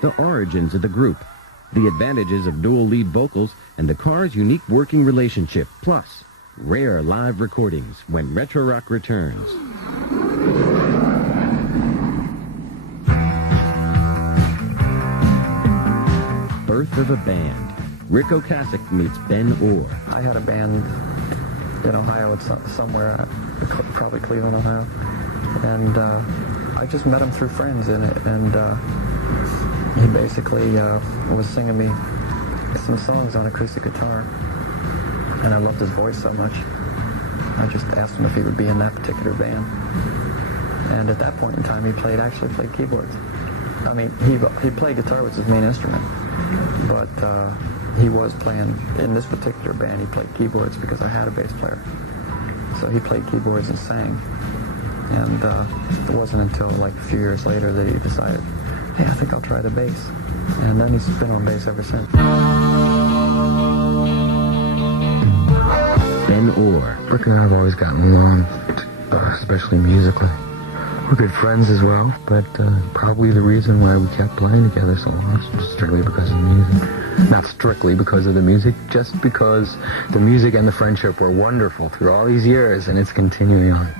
The origins of the group, the advantages of dual lead vocals, and the Cars' unique working relationship, plus rare live recordings when Retro Rock returns. Birth of a band. Ric Ocasek meets Ben Orr. I had a band in Ohio, somewhere, probably Cleveland, Ohio, and I just met him through friends in it, and he basically was singing me some songs on acoustic guitar, and I loved his voice so much. I just asked him if he would be in that particular band, and at that point in time, he actually played keyboards. I mean, he played guitar was his main instrument, but he was playing, in this particular band, he played keyboards because I had a bass player. So he played keyboards and sang. And it wasn't until like a few years later that he decided, hey, I think I'll try the bass. And then he's been on bass ever since. Ben Orr. Rick and I have always gotten along, especially musically. We're good friends as well, but probably the reason why we kept playing together so long is strictly because of the music. Not strictly because of the music, just because the music and the friendship were wonderful through all these years, and it's continuing on.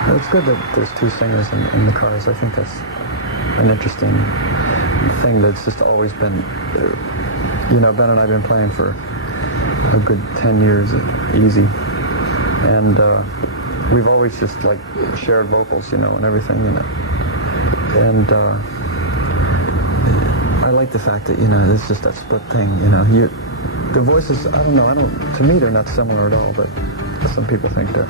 It's good that there's two singers in the Cars. I think that's an interesting thing that's just always been, you know, Ben and I have been playing for a good 10 years, easy. And we've always just, like, shared vocals, you know, and everything in it. And I like the fact that, you know, it's just that split thing, you know. The voices, I don't know, to me they're not similar at all, but some people think they're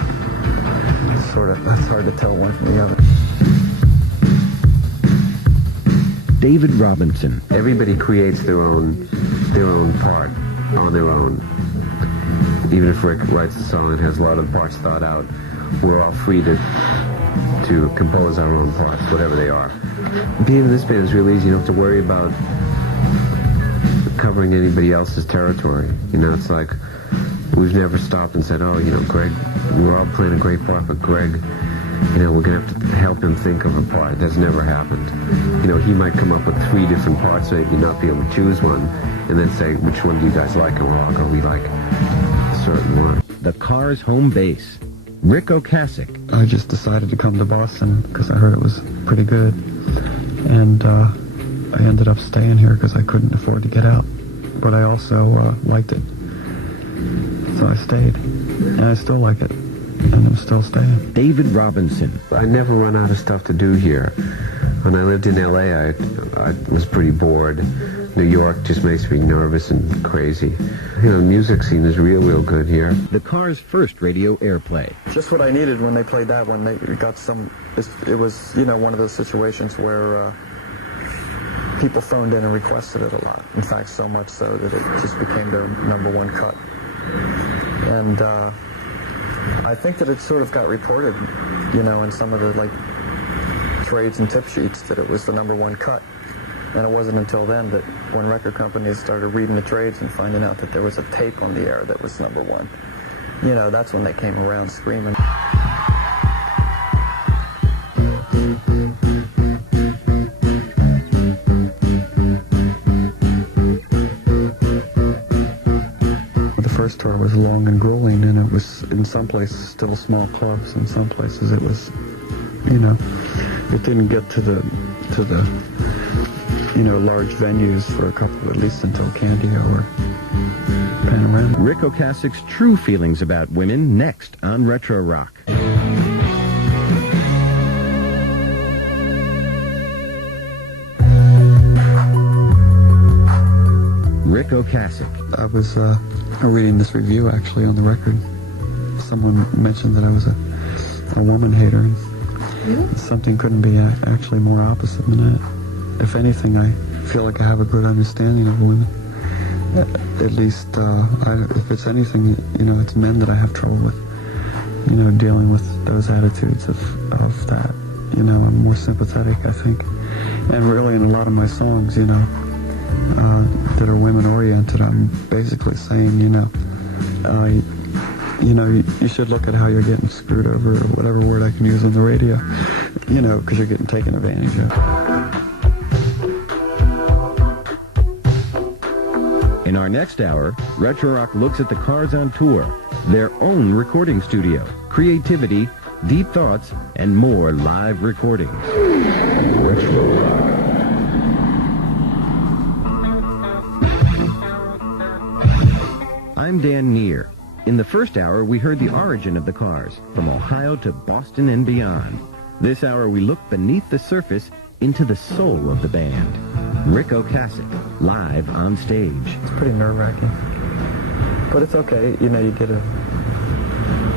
sort of, that's hard to tell one from the other. David Robinson. Everybody creates their own part on their own. Even if Rick writes a song and has a lot of parts thought out, we're all free to compose our own parts, whatever they are. Being in this band is really easy. You don't have to worry about covering anybody else's territory. You know, it's like we've never stopped and said, oh, you know, Greg, we're all playing a great part, but Greg, you know, we're going to have to help him think of a part. That's never happened. You know, he might come up with 3 different parts, maybe not be able to choose one, and then say, which one do you guys like? And we're all going to be like a certain one. The Cars' home base. Ric Ocasek. I just decided to come to Boston because I heard it was pretty good. And I ended up staying here because I couldn't afford to get out. But I also liked it. So I stayed. And I still like it. And I'm still staying. David Robinson. I never run out of stuff to do here. When I lived in L.A., I was pretty bored. New York just makes me nervous and crazy. You know, the music scene is real good here. The Cars' first radio airplay. Just what I needed when they played that one. They got some, it was, you know, one of those situations where people phoned in and requested it a lot. In fact, so much so that it just became their #1 cut. And I think that it sort of got reported, you know, in some of the, like, trades and tip sheets that it was the #1 cut. And it wasn't until then that when record companies started reading the trades and finding out that there was a tape on the air that was #1, you know, that's when they came around screaming. The first tour was long and grueling, and it was, in some places, still small clubs. In some places it was, you know, it didn't get to the you know, large venues for a couple, at least until Candia or Panorama. Ric Ocasek's true feelings about women next on Retro Rock. Ric Ocasek. I was reading this review actually on the record. Someone mentioned that I was a woman hater. And something couldn't be actually more opposite than that. If anything, I feel like I have a good understanding of women. At least, if it's anything, you know, it's men that I have trouble with. You know, dealing with those attitudes of that. You know, I'm more sympathetic, I think. And really, in a lot of my songs, you know, that are women-oriented, I'm basically saying, you know, you should look at how you're getting screwed over, or whatever word I can use on the radio. you know, because you're getting taken advantage of. In our next hour, Retro Rock looks at the Cars on Tour, their own recording studio, creativity, deep thoughts, and more live recordings. Retro Rock. I'm Dan Neer. In the first hour, we heard the origin of the Cars, from Ohio to Boston and beyond. This hour, we look beneath the surface into the soul of the band. Rick Ocasek, live on stage. It's pretty nerve-wracking. But it's okay. You know, you get a,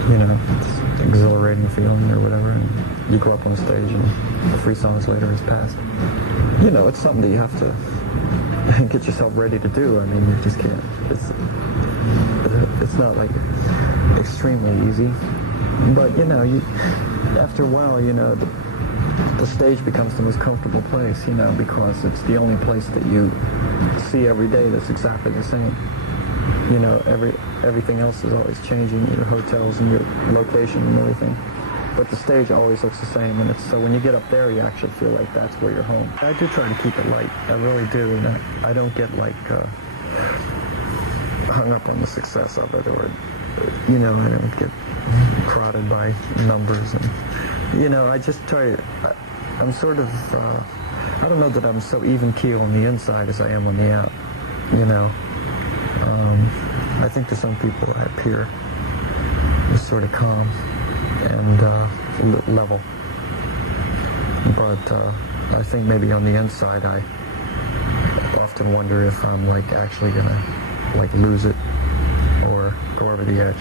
you know, it's exhilarating feeling or whatever, and you go up on the stage and 3 songs later it's past. You know, it's something that you have to get yourself ready to do. I mean, you just can't. It's not like extremely easy. But, you know, after a while, you know, the stage becomes the most comfortable place, you know, because it's the only place that you see every day that's exactly the same. You know, everything else is always changing, your hotels and your location and everything. But the stage always looks the same, and so when you get up there, you actually feel like that's where you're home. I do try to keep it light, I really do, and I don't get like hung up on the success of it, or, you know, I don't get prodded by numbers, and, you know, I just try to, I'm sort of, I don't know that I'm so even keel on the inside as I am on the out, you know. I think to some people I appear just sort of calm and level, but I think maybe on the inside I often wonder if I'm like actually gonna like lose it or go over the edge.